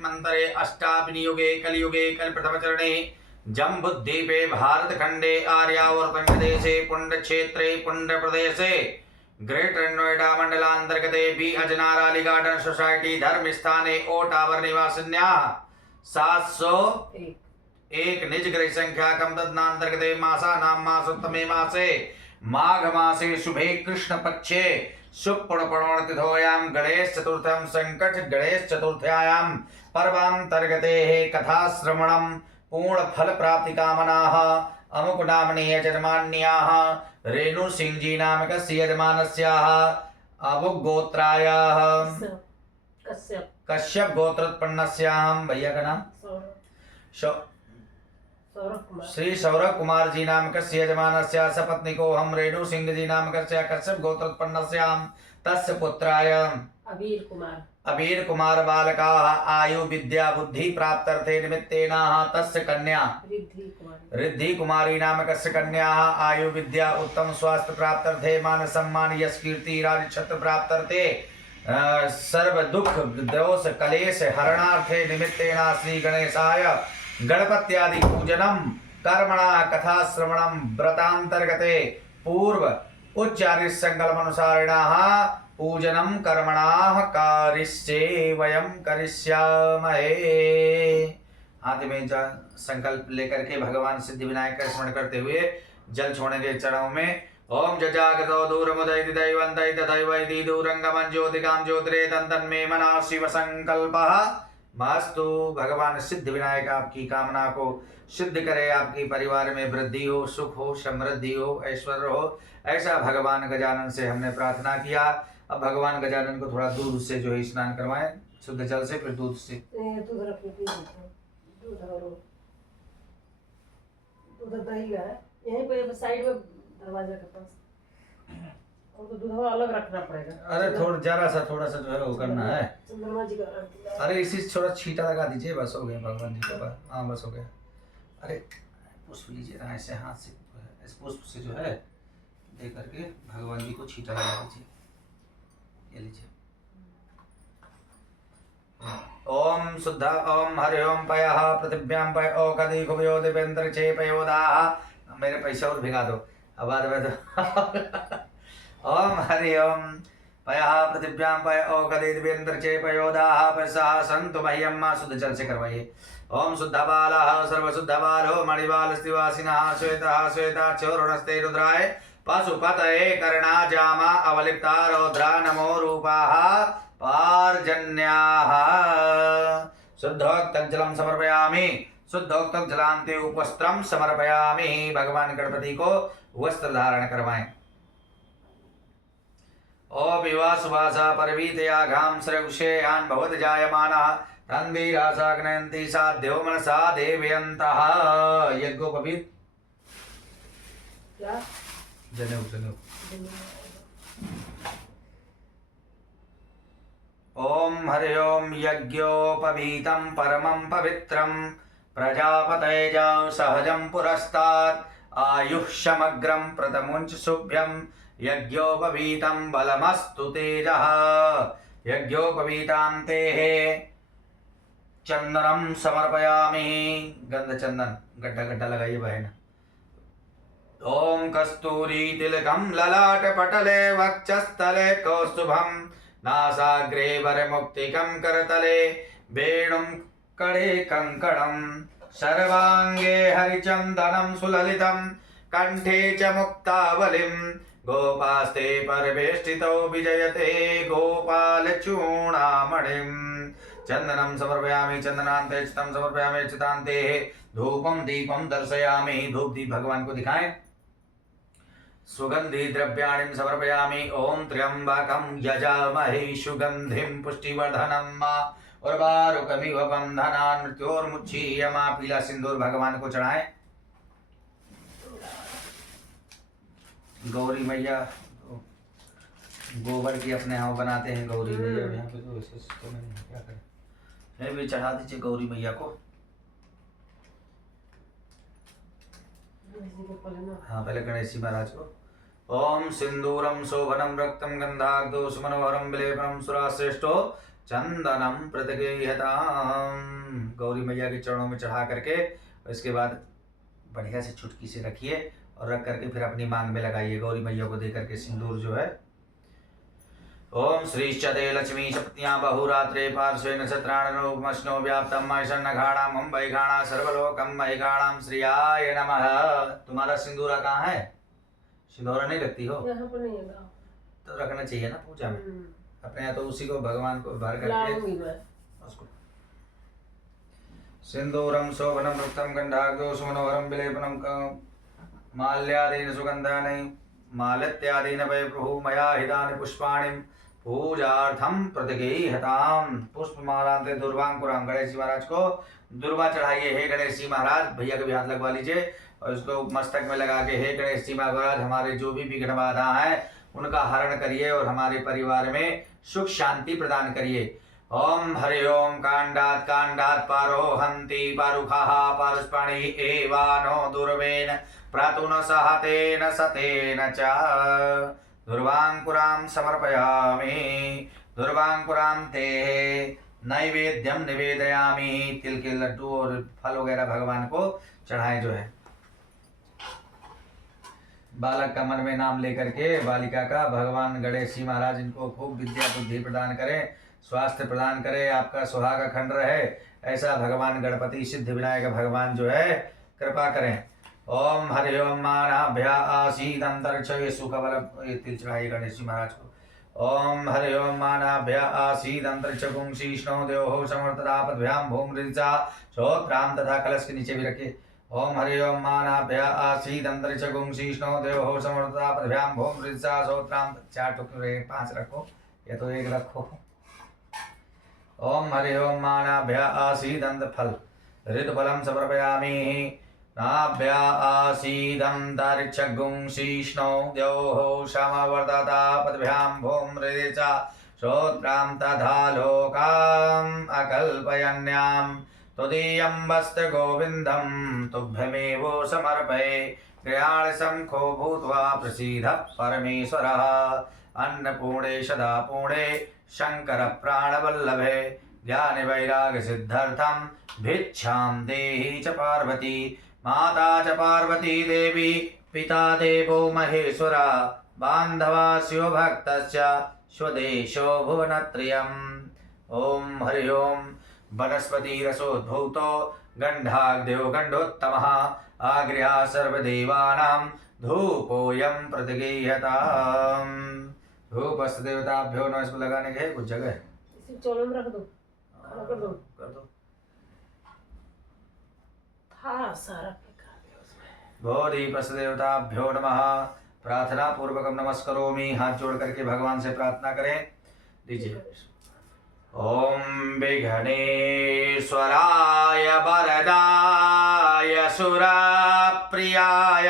मंतरे अष्टाविनियुगे कलियुगे कल्प्रथम चरणे जम्बुद्वीपे भारतखंडे आर्यावर्त देशे पुण्यक्षेत्रे पुण्यप्रदेशे ग्रेटर नोएडा मंडलांतर्गते बी अजनाराली गार्डन सोसाइटी धर्म स्थाने ओ टावर निवासिन्या 701 निज ग्रह संख्या कम तदनांतर्गते मासा नाम मासोत्तमे मासे माघ मासे शुभे कृष्ण पक्षे शुक्ल तिथोयाम गणेश चतुर्थम संकट गणेश चतुर्थ्यायाम पर्वांतर्गते कथा श्रवणम पूर्ण फल प्राप्ति कामनाः अमुक नामनी यजमान्याः रेणु सिंह जी नामकस्य यजमानस्याः अमुक गोत्रायाः कश्यप गोत्रोत्पन्नस्याः भैया का नाम श्री सौरभ कुमार जी नामकस्य यजमानस्य सपत्नीको हम रेणु सिंह जी नामकस्य कश्यप गोत्रोत्पन्नस्यां तस्य पुत्राय अबीर कुमार बालकाः आयु विद्या बुद्धि प्राप्त्यर्थे निमित्तेनाः तस्य कन्या रिद्धि कुमारी नामकस्य कन्याः आयु विद्या उत्तम स्वास्थ्य प्राप्त्यर्थे मान सम्मान यश कीर्ति राज छत्र प्राप्त्यर्थे सर्व दुख दोष कलेश हरणार्थे निमित्तेना श्री गणेशाय गणपत्यादि पूजनम कर्मणा कथा श्रवणम व्रतांतर्गते पूर्व उच्चारित संकल्प अनुसारिणः पूजनम कर्मणाः कारिष्ये वयं करिष्यामहे। हाथ में संकल्प लेकर के भगवान सिद्धि विनायक का स्मरण करते हुए जल छोड़ेंगे चरणों में। ओम जजागतो दूरमुदयति दैवन्तं तदैवैति दूरंगमं ज्योतिकां ज्योतिरे तन्मे मना शिव संकल्पः मास्तु। भगवान सिद्धि विनायक आपकी कामना को सिद्ध करे, आपकी परिवार में वृद्धि हो, सुख हो, समृद्धि हो, ऐश्वर्य हो, ऐसा भगवान गजानन से हमने प्रार्थना किया। अब भगवान गजानन को थोड़ा दूध से जो है स्नान करवाएं, शुद्ध जल से, फिर दूध से। दूध दही है यहीं पे साइड में दरवाजे के पास, और तो दूध अलग रखना पड़ेगा। अरे थोड़ा सा जो है वो करना है। चंद्रमा जी का अरे इसी थोड़ा छींटा लगा दीजिए, बस हो गया भगवान जी का पास। हाँ बस हो गया। अरे पुष्प लीजिए ना ऐसे हाथ से, इस पुष्प से जो है दे करके भगवान जी को छींटा लगा दीजिए। ये लीजिए। ओम शुद्ध ओम हरि ओम पयः पृथिव्यां पय ओ कदी कुबयो दिव्यंतर चे पयोदाः। मेरे पैसे और भिगा दो अब बाद में तो। ओम हरि ओम पयः पृथिव्यां पय ओ कदी दिव्यंतर चे पयोदाः पैसा संतु मह्यम मां। शुद्ध जल से करवाइए। ओम शुद्ध बालः सर्वशुद्ध बालो मणिबाल स्त्रिवासिनः श्वेतः श्वेताक्षोरुणस्ते रुद्राय पशुपतये कर्णाजामा अवलिप्ता रौद्रा नमो रूपाः पार्जन्याः। शुद्धोक्तं जलं समर्पयामि, शुद्धोक्तं जलान्ते उपवस्त्रं समर्पयामि। भगवान गणपति को वस्त्र धारण करवाएं। ओ विवा सुवासा परवीतया घाम श्रेयुषेयान् भवत जायमानः तन्वीरासाग्नयन्ति साध्यो मनसा देवयन्तः। यज्ञोपवीत क्या जनेऊ। ओम हरि ओम यज्ञोपवीतं परमं पवित्रं प्रजापतये जां सहजं पुरस्तात् आयुः समग्रं प्रथमुञ्च शुभ्यं यज्ञोपवीतं बलमस्तु तेजः। यज्ञोपवीतां तेः चंदनम समर्पयामि। गंध चंदन गड्ढा गड्ढा लगाइए बहन। ओम कस्तूरी तिलकम ललाट पटले वक्षस्थले कौस्तुभम नासाग्रे वरमुक्तिकं करतले वेणुं कड़े कंकणं सर्वांगे हरिचंदनं सुललितं कंठे च मुक्तावलिं गोपास्ते परिवेष्टितो विजयते गोपाल चूड़ामणिं। चंदनं समर्पयामि चंदनान्ते चितं समर्पयामि चितान्ते धूपम दीपम दर्शयामि। धूप दीप भगवान को दिखाएं। सुगंधि द्रव्याणि समर्पयामि। ओम त्र्यंबकं यजामहे सुगंधिं पुष्टिवर्धनम् उर्वारुकमिव बन्धनान् मृत्योर्मुच्येयमा। पीला सिंदूर भगवान को चढ़ाएं। गौरी मैया गोबर की अपने यहाँ बनाते हैं गौरी मैया। यहाँ पे तो विशेष तो नहीं, क्या करें, फिर भी चढ़ा दीजिए गौरी मैया को। हाँ पहले गणेश जी महाराज को। ओम सिंदूरम शोभनम रक्तम गंधाग्धो सुमनोहरम विलेपनम सुराश्रेष्ठो चंदनम प्रतिगृह्यताम्। गौरी मैया के चरणों में चढ़ा करके इसके बाद बढ़िया से चुटकी से रखिए और रख करके फिर अपनी मांग में लगाइए। गौरी मैया को दे करके सिंदूर जो है। ओम श्रीश्चते लक्ष्मी शक्त्या बहुरात्रे पार्श्वे नक्षत्राणो व्याप्तम मयषन्नघाणाम हम वैघाणा सर्वलोकम वैघाणाम श्रियाय नमः। तुम्हारा सिंदूरा कहाँ है? सिंदूरा नहीं रखती हो? यहाँ पर नहीं है। तो रखना चाहिए ना पूजा में अपने यहाँ। तो उसी को भगवान को भर करके उसको सिंदूरम शोभनम वृत्तम गंधाग्धो सुमनोहरम विलेपनम माल्यादीन सुगंधानि मालत्यादीन वै प्रभु मया हितानि पुष्पाणि पूजार्थम प्रतिगृह्यताम्। पुष्पमालांते दुर्वांकुराम। गणेश जी महाराज को दुर्वा चढ़ाइए। हे गणेश जी महाराज, भैया के भी हाथ लगवा लीजिए और उसको मस्तक में लगा के, हे गणेश जी महाराज, हमारे जो भी विघ्न बाधा है उनका हरण करिए और हमारे परिवार में सुख शांति प्रदान करिए। ओम हरि ओम कांडात कांडात पारोहंति पारुखाः पारुष्पाणि एवानो दुर्वेन प्रातुन सहतेन सतेन च दुर्वांकुरां समर्पयामि। दुर्वांकुरां ते नैवेद्यम निवेदयामि। तिल के लड्डू और फल वगैरह भगवान को चढ़ाए जो है। बालक का मन में नाम लेकर के बालिका का भगवान गणेश जी महाराज इनको खूब विद्या बुद्धि प्रदान करें, स्वास्थ्य प्रदान करें, आपका सुहाग अखंड रहे, ऐसा भगवान गणपति सिद्ध विनायक भगवान जो है कृपा करें। ओम हरि ओम मानाभ्या आसीद अंतरिक्षे सुखबल। तिल चढ़ाइए गणेश जी महाराज को। ओम हरि ओम मानाभ्या आसीद अंतरिक्ष गुंशीष्णो देवो समर्थदापद्भ्याम भूमृचा श्रोत्राम। तथा कलश के नीचे भी रखिए। ओम हरि ओम मानाभ्या आसीद अंतरिक्ष गुंशीष्णो देवो समर्थदापद्भ्याम भूमृचा श्रोत्राम। 4 टुकड़े 5 रखो या तो 1 रखो। ओम हरि ओम मानाभ्या आसीद अंत फल ऋतुफलम समर्पयामि। नाभ्या आसीदन्तरिक्षगुं शीष्णो द्योः समवर्ततापद्भ्यां भूमृचा श्रोत्रां तथा लोकाम् अकल्पयन्यां। तुदीयं वस्त गोविन्दं तुभ्यमेव समर्पये। गृहाण शंखो भूत्वा प्रसीद परमेश्वरः। अन्नपूर्णे सदा पूर्णे शंकर प्राणवल्लभे। ज्ञान वैराग्य सिद्ध्यर्थं भिक्षां देहि च पार्वती। माता च पार्वती देवी पिता देवो महेश्वरा। बान्धवास्यो भक्तस्य स्वदेशो भुवनत्रयम्। ओम हरि ओम वनस्पति रसोद्भूतो गंधाग्धयो गंधोत्तमः। आगृहा सर्वदेवानां धूपोऽयं प्रतिगृह्यताम्। धूप देवताभ्यो न। इसको लगाने के कुछ जगह इसी चौलों में रख दो, खड़ा कर दो। सारा देवताभ्यो नमः। प्रार्थना पूर्वकम नमस्करोमि। हाथ जोड़ करके भगवान से प्रार्थना करें। दीजिए। ओम विघ्नेश्वराय वरदाय सुरप्रियाय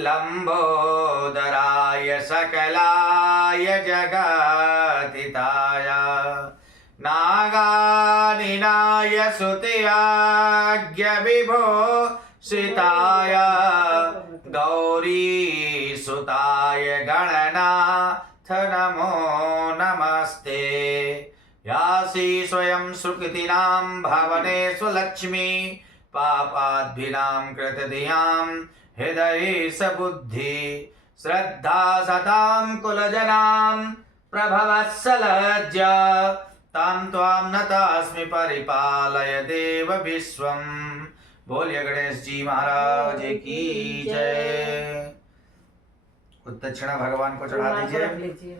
लंबोदराय सकलाय जगतिताय नागानिनाय सुतियाज्ञ विभो सीताय गौरी सुताय गणनाथ नमो नमस्ते। यासी स्वयं सुकृतिनां भवने स्वलक्ष्मी पापाद्भिनां कृतधियां हृदये सबुद्धि श्रद्धा सतां कुलजनां प्रभवत्सलज्जा तां त्वां नतास्मि परिपालय देव विश्वम्। बोलिए गणेश जी महाराज की जय। कुछ दक्षिणा भगवान को चढ़ा दीजिए।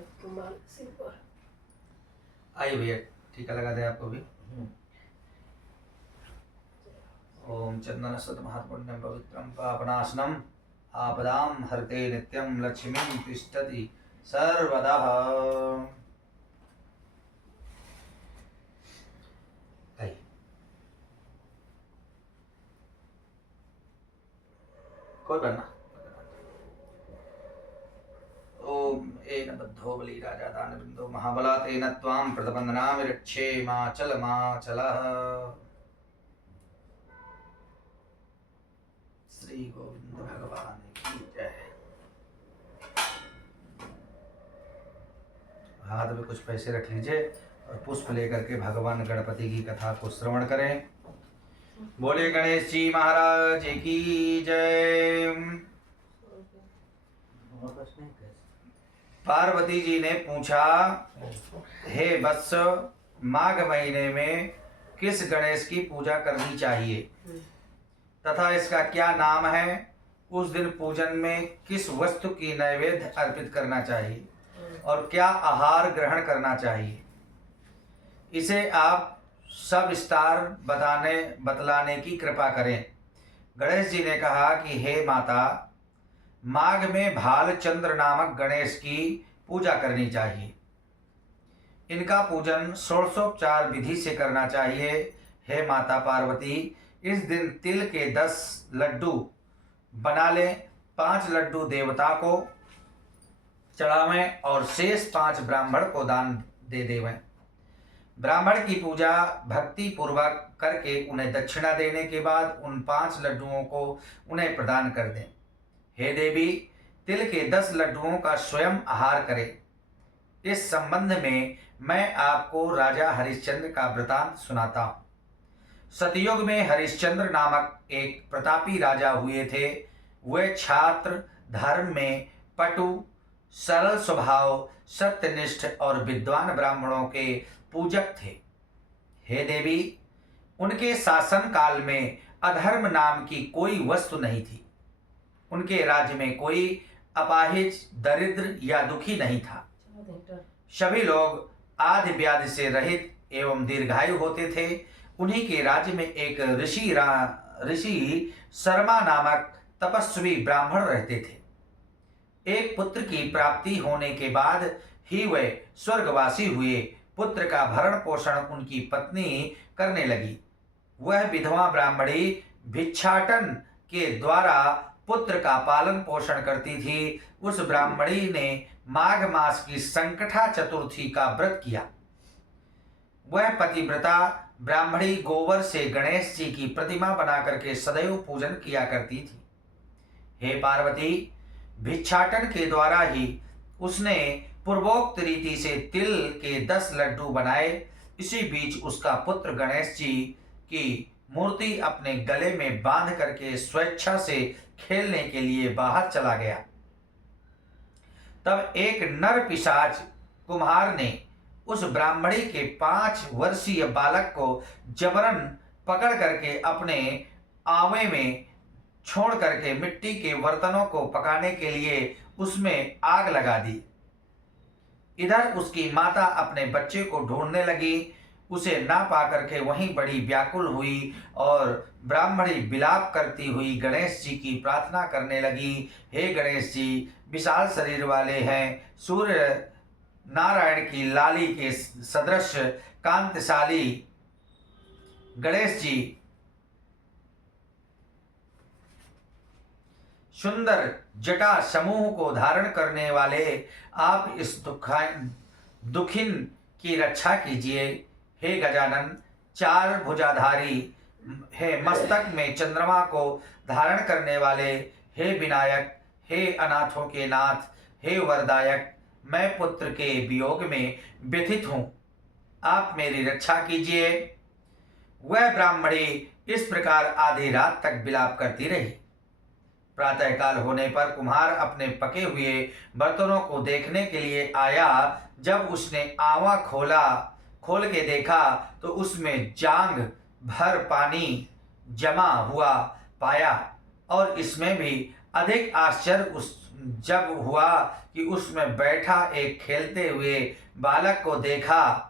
आइए भैया टीका लगा दे आपको भी। ओम चंदन सत महात्पुण्यम पवित्रम पापनाशनम आपदाम हरते नित्यम लक्ष्मीं तिष्ठति सर्वदा। कोई बनना। ओम एन बद्धो बलि राजा दान बिंदो महाबला तेन त्वां प्रतिबंधनामि रक्षे माचल माचलः। श्री गोविंद भगवान की जय। हाथ में कुछ पैसे रख लीजिए और पुष्प लेकर के भगवान गणपति की कथा को श्रवण करें। बोले गणेश जी महाराज की जय। पार्वती जी ने पूछा, हे वत्स, माघ महीने में किस गणेश की पूजा करनी चाहिए तथा इसका क्या नाम है? उस दिन पूजन में किस वस्तु की नैवेद्य अर्पित करना चाहिए और क्या आहार ग्रहण करना चाहिए? इसे आप सविस्तार बतलाने की कृपा करें। गणेश जी ने कहा कि हे माता, माघ में भालचंद्र नामक गणेश की पूजा करनी चाहिए। इनका पूजन षोडशोपचार विधि से करना चाहिए। हे माता पार्वती, इस दिन तिल के 10 लड्डू बना लें, 5 लड्डू देवता को चढ़ावें और शेष 5 ब्राह्मण को दान दे देवें। ब्राह्मण की पूजा भक्ति पूर्वक करके उन्हें दक्षिणा देने के बाद उन 5 लड्डुओं को उन्हें प्रदान कर दें। हे देवी, तिल के 10 लड्डुओं का स्वयं आहार करें। इस संबंध में मैं आपको राजा हरिश्चंद्र का वृतांत सुनाता हूँ। सतयुग में हरिश्चंद्र नामक एक प्रतापी राजा हुए थे। वे छात्र, धर्म में पटु, सरल स्वभाव, सत्यनिष्ठ और विद्वान ब्राह्मणों के पूजक थे। हे देवी, उनके शासन काल में अधर्म नाम की कोई वस्तु नहीं थी। उनके राज्य में कोई अपाहिज, दरिद्र या दुखी नहीं था। सभी लोग आदि व्याधि से रहित एवं दीर्घायु होते थे। उन्हीं के राज्य में एक ऋषि शर्मा नामक तपस्वी ब्राह्मण रहते थे। एक पुत्र की प्राप्ति होने के बाद ही वे स्वर्गवासी हुए। पुत्र का भरण पोषण उनकी पत्नी करने लगी। वह विधवा ब्राह्मणी भिक्षाटन के द्वारा पुत्र का पालन पोषण करती थी। उस ब्राह्मणी ने माघ मास की संकटा चतुर्थी का व्रत किया। वह पतिव्रता ब्राह्मणी गोबर से गणेश जी की प्रतिमा बनाकर के सदैव पूजन किया करती थी। हे पार्वती, भिक्षाटन के द्वारा ही उसने पूर्वोक्त रीति से तिल के 10 लड्डू बनाए। इसी बीच उसका पुत्र गणेश जी की मूर्ति अपने गले में बांध करके स्वेच्छा से खेलने के लिए बाहर चला गया। तब एक नर पिशाच कुम्हार ने उस ब्राह्मणी के 5 वर्षीय बालक को जबरन पकड़ करके अपने आवे में छोड़ करके मिट्टी के बर्तनों को पकाने के लिए उसमें आग लगा दी। इधर उसकी माता अपने बच्चे को ढूंढने लगी। उसे ना पा करके वहीं बड़ी व्याकुल हुई और ब्राह्मणी विलाप करती हुई गणेश जी की प्रार्थना करने लगी। हे गणेश जी, विशाल शरीर वाले हैं, सूर्य नारायण की लाली के सदृश कांतिशाली गणेश जी, सुंदर जटा समूह को धारण करने वाले आप इस दुखिन की रक्षा कीजिए। हे गजानन, 4 भुजाधारी, हे मस्तक में चंद्रमा को धारण करने वाले, हे विनायक, हे अनाथों के नाथ, हे वरदायक, मैं पुत्र के वियोग में व्यथित हूं, आप मेरी रक्षा कीजिए। वह ब्राह्मणी इस प्रकार आधी रात तक विलाप करती रही। प्रातःकाल होने पर कुम्हार अपने पके हुए बर्तनों को देखने के लिए आया। जब उसने आवा खोल के देखा तो उसमें जांग भर पानी जमा हुआ पाया और इसमें भी अधिक आश्चर्य जब हुआ कि उसमें बैठा एक खेलते हुए बालक को देखा।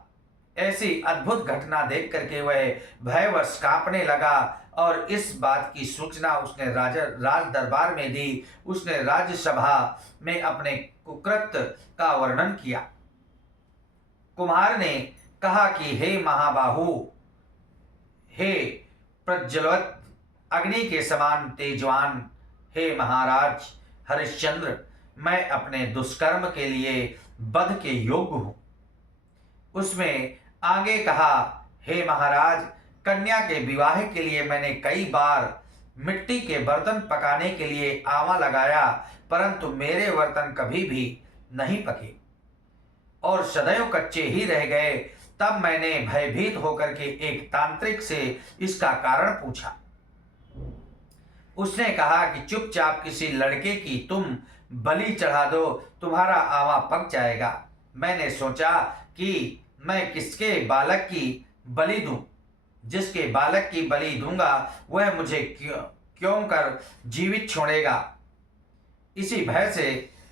ऐसी अद्भुत घटना देख करके वह भयवश कांपने लगा और इस बात की सूचना उसने राज दरबार में दी। उसने राज्यसभा में अपने कुकृत्य का वर्णन किया। कुम्हार ने कहा कि हे महाबाहु, हे प्रज्वलित अग्नि के समान तेजवान, हे महाराज हरिश्चंद्र, मैं अपने दुष्कर्म के लिए वध के योग्य हूं। उसमें आगे कहा, हे महाराज, कन्या के विवाह के लिए मैंने कई बार मिट्टी के बर्तन पकाने के लिए आवा लगाया, परंतु मेरे बर्तन कभी भी नहीं पके और सदैव कच्चे ही रह गए। तब मैंने भयभीत होकर के एक तांत्रिक से इसका कारण पूछा। उसने कहा कि चुपचाप किसी लड़के की तुम बलि चढ़ा दो, तुम्हारा आवा पक जाएगा। मैंने सोचा कि मैं किसके बालक की बलि दूं? जिसके बालक की बलि दूंगा वह मुझे क्यों कर जीवित छोड़ेगा। इसी भय से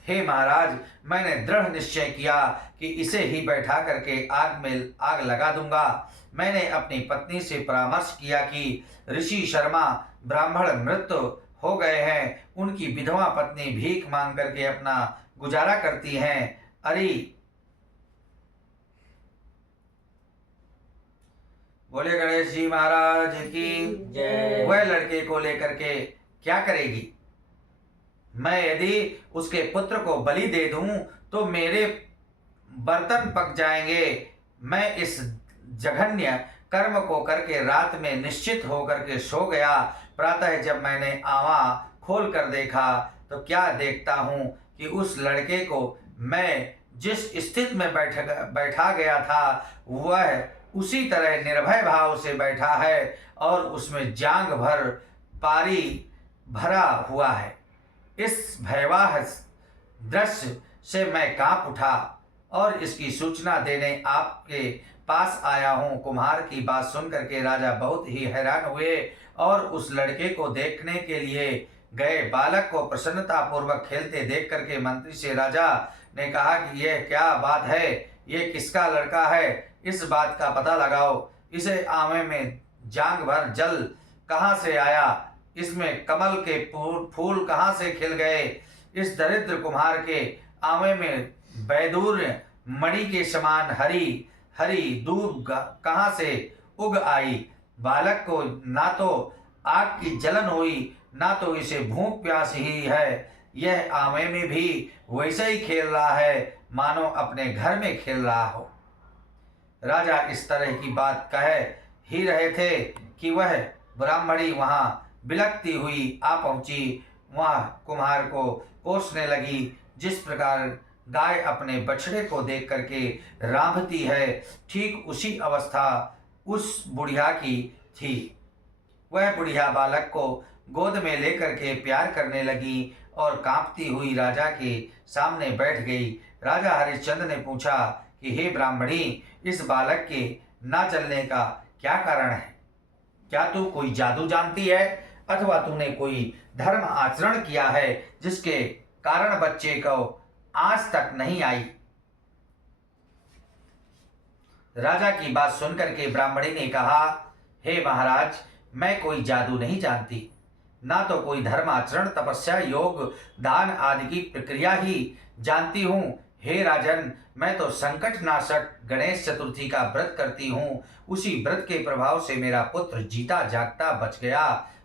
हे महाराज मैंने दृढ़ निश्चय किया कि इसे ही बैठा करके आग में आग लगा दूंगा। मैंने अपनी पत्नी से परामर्श किया कि ऋषि शर्मा ब्राह्मण मृत हो गए हैं, उनकी विधवा पत्नी भीख मांग करके अपना गुजारा करती हैं। अरे बोले गणेश जी महाराज की जय। वह लड़के को लेकर के क्या करेगी? मैं यदि उसके पुत्र को बलि दे दूं तो मेरे बर्तन पक जाएंगे। मैं इस जघन्य कर्म को करके रात में निश्चित होकर के सो गया। प्रातः जब मैंने आवा खोल कर देखा तो क्या देखता हूं कि उस लड़के को मैं जिस स्थिति में बैठा गया था वह उसी तरह निर्भय भाव से बैठा है और उसमें जांग भर पारी भरा हुआ है। इस भयावह दृश्य से मैं कांप उठा और इसकी सूचना देने आपके पास आया हूँ। कुम्हार की बात सुन करके राजा बहुत ही हैरान हुए और उस लड़के को देखने के लिए गए। बालक को प्रसन्नता पूर्वक खेलते देख करके मंत्री से राजा ने कहा कि यह क्या बात है, ये किसका लड़का है, इस बात का पता लगाओ। इसे आमे में जांग भर जल कहाँ से आया, इसमें कमल के फूल कहाँ से खिल गए। इस दरिद्र कुम्हार के आमे में वैदूर्य मणि के समान हरी हरी दूब कहाँ से उग आई। बालक को ना तो आग की जलन हुई ना तो इसे भूख प्यास ही है। यह आमे में भी वैसे ही खेल रहा है मानो अपने घर में खेल रहा हो। राजा इस तरह की बात कह ही रहे थे कि वह ब्राह्मणी वहां बिलखती हुई आ पहुंची। वह कुम्हार को कोसने लगी जिस प्रकार गाय अपने बछड़े को देख करके रांभती है, ठीक उसी अवस्था उस बुढ़िया की थी। वह बुढ़िया बालक को गोद में लेकर के प्यार करने लगी और कांपती हुई राजा के सामने बैठ गई। राजा हरिश्चंद्र ने पूछा कि हे ब्राह्मणी, इस बालक के ना चलने का क्या कारण है? क्या तू कोई जादू जानती है अथवा तूने कोई धर्म आचरण किया है जिसके कारण बच्चे को आज तक नहीं आई? राजा की बात सुनकर के ब्राह्मणी ने कहा, हे महाराज, मैं कोई जादू नहीं जानती, ना तो कोई धर्म आचरण, तपस्या, योग, दान आदि की प्रक्रिया ही जानती हूँ। हे राजन, मैं तो संकट नाशक गणेश चतुर्थी का व्रत करती हूँ। उसी व्रत के प्रभाव से मेरा पुत्र जीता जागता बच गया।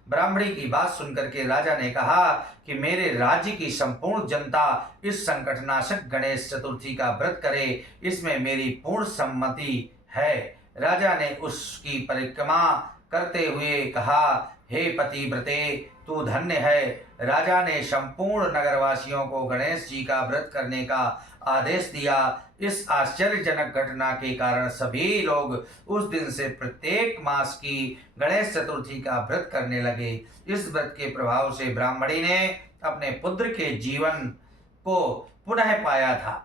ब्राह्मणी की बात सुनकर के राजा ने कहा कि मेरे राज्य की संपूर्ण जनता इस संकटनाशक गणेश चतुर्थी का व्रत करे, इसमें मेरी पूर्ण सम्मति है। राजा ने उसकी परिक्रमा करते हुए कहा, हे पतिव्रते, तू धन्य है। राजा ने संपूर्ण नगरवासियों को गणेश जी का व्रत करने का आदेश दिया। इस आश्चर्यजनक घटना के कारण सभी लोग उस दिन से प्रत्येक मास की गणेश चतुर्थी का व्रत करने लगे। इस व्रत के प्रभाव से ब्राह्मणी ने अपने पुत्र के जीवन को पुनः पाया था।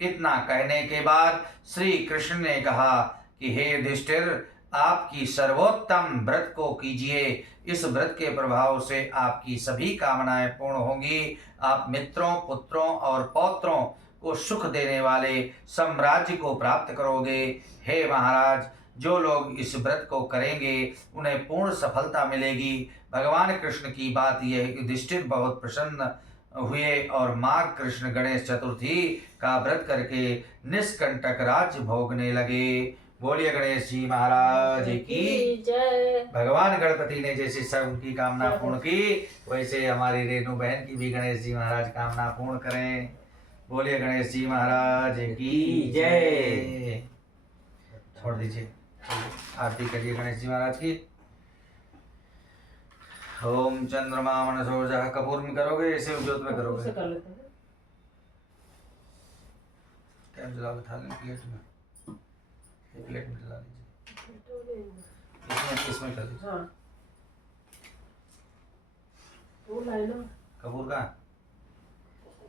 इतना कहने के बाद श्री कृष्ण ने कहा कि हे युधिष्ठिर, आपकी सर्वोत्तम व्रत को कीजिए। इस व्रत के प्रभाव से आपकी सभी कामनाएं पूर्ण होंगी। आप मित्रों, पुत्रों और पौत्रों को सुख देने वाले साम्राज्य को प्राप्त करोगे। हे महाराज, जो लोग इस व्रत को करेंगे उन्हें पूर्ण सफलता मिलेगी। भगवान कृष्ण की बात यह युधिष्ठिर बहुत प्रसन्न हुए और माघ कृष्ण गणेश चतुर्थी का व्रत करके निष्कंटक राज्य भोगने लगे। बोलिए गणेश जी महाराज की जय। भगवान गणपति ने जैसे सब उनकी कामना पूर्ण की, वैसे हमारी रेणु बहन की भी गणेश जी महाराज कामना पूर्ण करें। बोलिए गणेश जी महाराज की जय। छोड़ दीजिए, आरती करिए गणेश जी महाराज की। ओम चंद्रमा मनसोजः, कपूर में करोगे ऐसे ज्योत में करोगे? क्या जलाओगे थाली प्लेट में? एक प्लेट में डला लीजिए, तो ये- इसमें कर लीजिए। हाँ वो लाई ना, कपूर का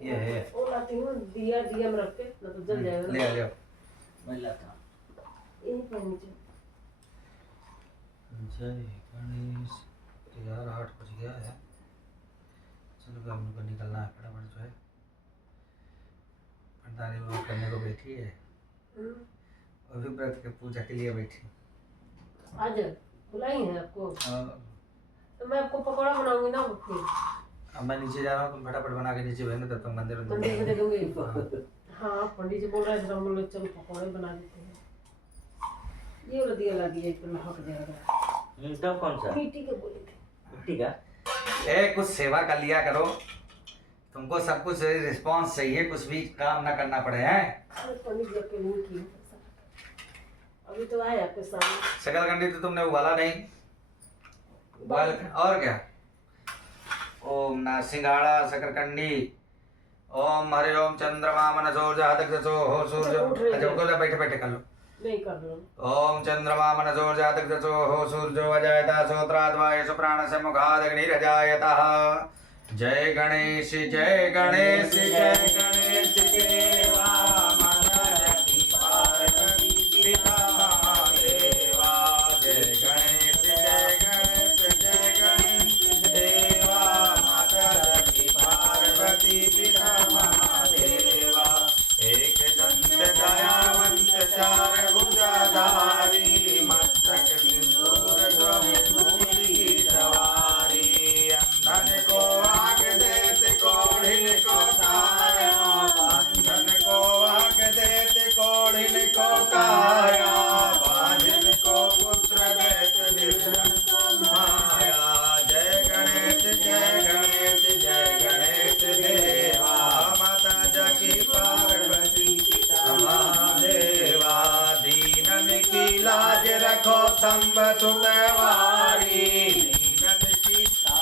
ये है, वो लाती हूँ, दिया दिया में रख के, ना तो जल जाएगा ले ना। आ ले आओ। मैं लाता हूँ। यही पर नीचे। जय गणेश। तो यार 8 बज गया है, चलो फिर हम लोग को निकलना है फटाफट जो है। पंडाली में करने को बैठी है, और भी व्रत के पूजा के लिए बैठी। आज बुलाई है आपको, और तो मैं आपको पकौड़ा बनाऊंगी ना फिर अब मैं नीचे जा रहा हूँ, तुम फटाफट बना के नीचे भेजना, तब तक मंदिर में पंडित को दे दूंगी। हाँ पंडित जी बोल रहे थे, हम लोग चलो पकौड़े बना देते हैं। ये वाला दिया ला दिया, इतना हक जाएगा। तब कौन सा? मिट्टी के बोले थे। मिट्टी का? ए कुछ सेवा कर लिया करो, तुमको सब कुछ रिस्पांस चाहिए, कुछ भी काम ना करना पड़े हैं। अरे पंडित जी के नहीं की, अभी तो आए आपके सामने। शकरकंदी तो तुमने उबाला नहीं, उबाल और क्या? ओम ना सिंगाड़ा शकरकंदी। ओम हरि ओम चंद्रमा मनसो जातक सो हो सूर्य। अच्छा बोलो, बैठे बैठे कर लो। नहीं कर लो। ओम चंद्रमा मनसो जातक सो हो सूर्यो अजायता सोत्राद्वाय सुप्राणस्य मुखादग्निरजायतः। जय गणेश जय गणेश जय गणेश देवा मनरति पार्वती पिता महादेवा। जय गणेश जय गणेश जय गणेश देवा मनरति पार्वती पिता महादेवा। एक दंत दयावंत चार भुजाधारी मस्तक सिंदूर मूर्ति सवारी। अंधन को आग देत कोढ़िन को काया, अंधन को आग देत कोढ़िन को काया। बाझिन को पुत्र देत निर्धन को माया। जय गणेश जय गणेश जय गणेश देवा माता जगी पार्वती महादेवा। दीनन की लाज रखो शंभ सुतवारी, दीनन की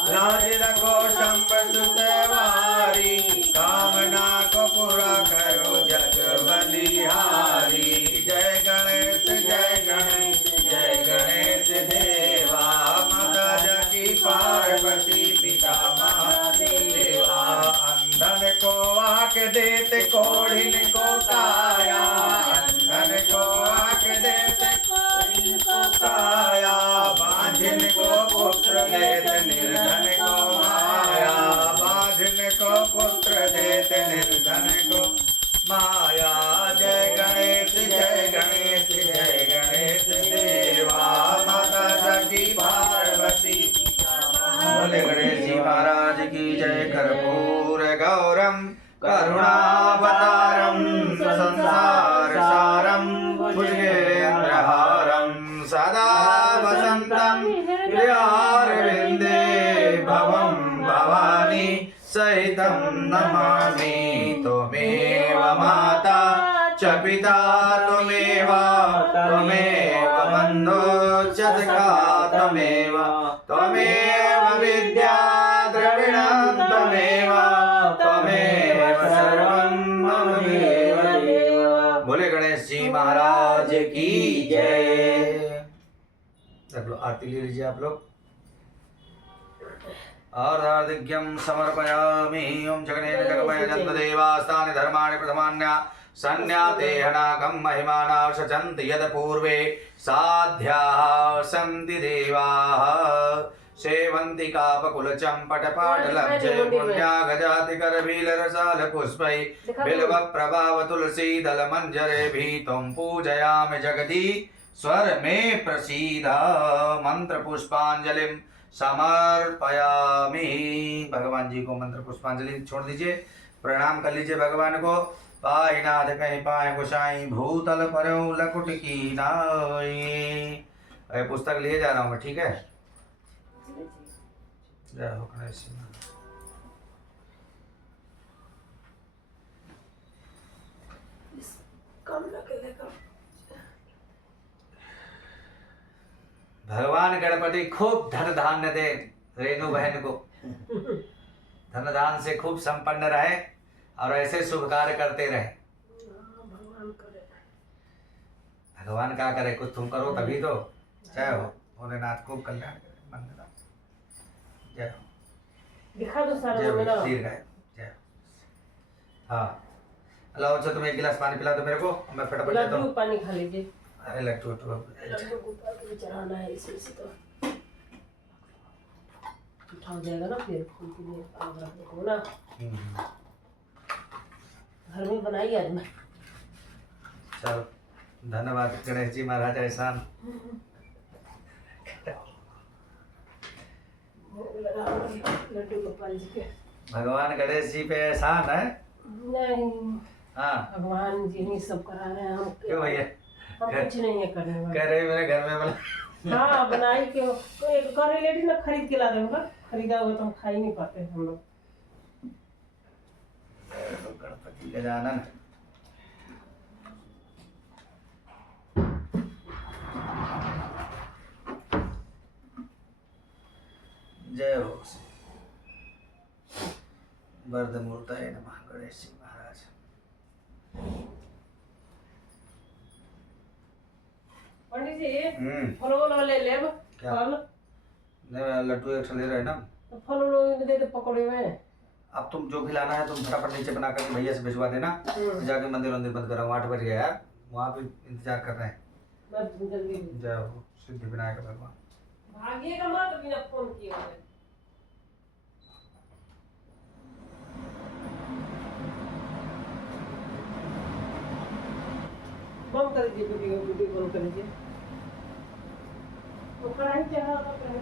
लाज रखो शंभ सुतवारी। कामना को पूरा करो जग बलिहारी। जय गणेश जय गणेश जय गणेश देवा माता जगी पार्वती पिता महादेवा। अंधन को आँख देत कोढ़िन को काया, अंधन को आँख देत कोढ़िन को काया। बाझिन को पुत्र देत निर्धन को माया, बाझिन को पुत्र देत निर्धन को माया। जय गणेश जय गणेश जय गणेश देवा माता जगी पार्वती। बोले गणेश जी महाराज की जय। कर्पूर गौरम करुणावतारम संसार सारम भुजगेन्द्रहारम सदा वसंतम हृदयारविंदे भवं भवानी सहितं नमामि। त्वमेव माता च पिता त्वमेव बन्धो च सखा त्वमेव, त्वमेव विद्या द्रविणं त्वमेव सर्वं मम देव। बोले गणेश जी महाराज की जय। सब लोग आरती ले लीजिए आप लोग। आर्धार्दिक्यं समर्पयामि। ओम जगनेन जगमय जन्तदेवास्तानि धर्माणि प्रथमान्या सन्याते हनाकं महिमाना शचन्ति यद पूर्वे साध्याः सन्ति देवाः। सेवन्ति कापकुलचम्पटपाटलब्जे पुण्या गजाति करभीलरसालपुष्पै बिल्वप्रभाव तुलसी दलमञ्जरेभिः त्वं पूजयामि जगदीश्वर मे प्रसीद। मंत्र पुष्पांजलिं समर्पयामि। भगवान जी को मंत्र पुष्पांजलि छोड़ दीजिए, प्रणाम कर लीजिए भगवान को। पाहि नाथ कहीं पाए गोसाई भूतल परौ लकुट की नाई। पुस्तक लिए जा रहा हूँ मैं, ठीक है। जय हो गणेश जी। भगवान गणपति खूब धन धान्य दे रेणु बहन को, धन धान से खूब संपन्न रहे और ऐसे शुभ कार्य करते रहे। भगवान क्या करे, कुछ तुम करो तभी तो। जय हो भोलेनाथ, खूब कल्याण करे मंगल। जय हो। दिखा दो सारा जय हो मेरा। तीर गाय। जय हो। हाँ लाओ, अच्छा तुम एक गिलास पानी पिला दो मेरे को, मैं फटाफट जाता लड्डू हूँ। पानी खा लीजिए। अरे लड्डू लड्डू को ऊपर के चढ़ाना है, इसी से तो उठा हो जाएगा ना, फिर उनके लिए अलग रख दो ना। घर में बनाई आज मैं। चलो धन्यवाद गणेश जी महाराज एहसान। लड्डू गोपाल जी के। भगवान गणेश जी पे एहसान है। नहीं, हाँ भगवान जी ही सब करा रहे हैं, हम क्यों भैया? हम कुछ नहीं है करने वाले। कह रहे मेरे घर में मतलब हाँ बनाई के तो एक कर लेडी ना, खरीद के ला दे उनका, खरीदा हुआ तो हम खा ही नहीं पाते हम लोग। गणपति गजानन। जय हो वरदमूर्तये नमः गणेश जी महाराज। पंडित जी फल वाला ले ले क्या? फल नहीं लड्डू एक ले रहे हैं ना, तो फल वाला दे दे पकौड़े में। अब तुम जो खिलाना है तुम फटाफट नीचे बना कर भैया से भिजवा देना। जाके मंदिर बंद करा, 8 बज गया यार, वहाँ पे इंतजार कर रहे हैं। बस जल्दी जय हो सिद्धि विनायक भगवान। भागिएगा मत बिना फोन किए हुए। बंद कर दीजिए वीडियो, वीडियो बंद कर दीजिए। तो कढ़ाई चढ़ा तो कढ़ाई